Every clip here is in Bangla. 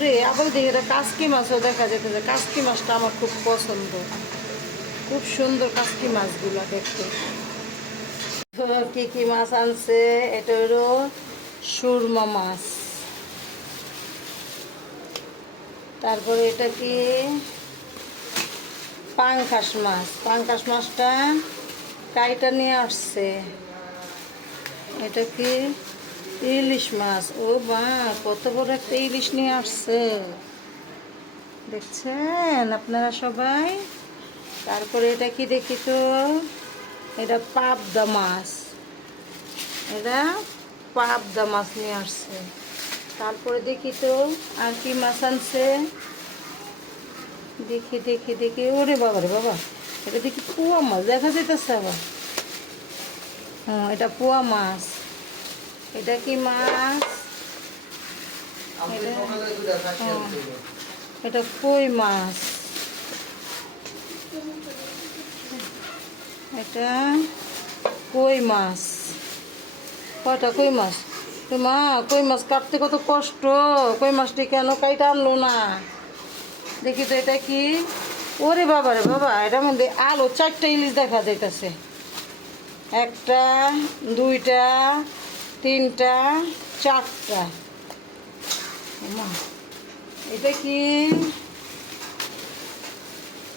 ওরে আবার দেখি এটা কাসকি মাছও দেখা যেতেছে। কাসকি মাছটা আমার খুব পছন্দ, খুব সুন্দর কাসকি মাছগুলো দেখতে। তো কি কি মাছ আনছে, এটা হলো সুরমা মাছ, তারপরে এটা কি পাঙ্কাশ মাছ। পাঙ্কাশ মাছটা কাইটা নিয়ে আসছে। এটা কি ইলিশ মাছ। ও বা, কত বড় একটা ইলিশ নিয়ে আসছে, দেখছেন আপনারা সবাই। তারপরে এটা কি দেখি তো, এটা পাবদা মাছ, এটা পাবদা মাছ নিয়ে আসছে। তারপরে দেখি তো আর কি মাছ আনছে, দেখি দেখি দেখি। ওরে বাবা রে বাবা, এটা দেখি পোয়া মাছ দেখা যাইতেছে আবার। হ্যাঁ, এটা পোয়া মাছ। এটা কি মাছ, এটা কই মাছ। এটা কই মাছ। কয়টা কই মাছ, মা কই মাছ কাটতে কত কষ্ট। কই মাছটি কেন কাইটা আনলো না, দেখি তো। এটা কি, ওরে বাবা রে বাবা, এটার মধ্যে আলো 4টা ইলিশ দেখা যাইতেছে। 1টা 2টা 3টা 4টা। এটা কি,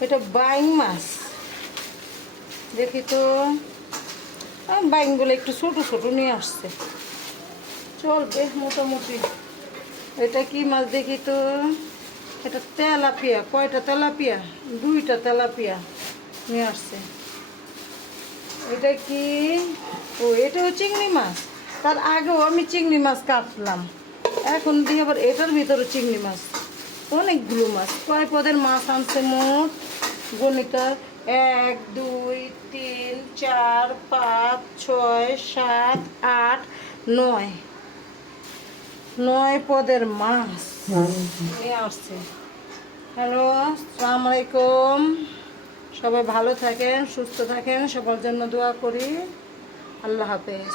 এটা বাইং মাছ। দেখি তো, বাইংগুলো একটু ছোট ছোট নিয়ে আসছে, চলবে মোটামুটি। এটা কি মাছ দেখি তো, এটা তেলাপিয়া। কয়টা তেলাপিয়া, 2টা তেলাপিয়া নিয়ে আসছে। এটা কি, ও এটাও চিংড়ি মাছ। তার আগেও আমি চিংড়ি মাছ কাটলাম, এখন দিয়ে আবার এটার ভিতরে চিংড়ি মাছ। অনেকগুলো মাছ, কয় পদের মাছ আনছে মোট গণিত, 1 2 3 4 5 6 7 8 9, 9 পদের মাছ নিয়ে আসছে। হ্যালো, আসসালামু আলাইকুম। সবাই ভালো থাকেন, সুস্থ থাকেন, সবার জন্য দোয়া করি। আল্লাহ হাফেজ।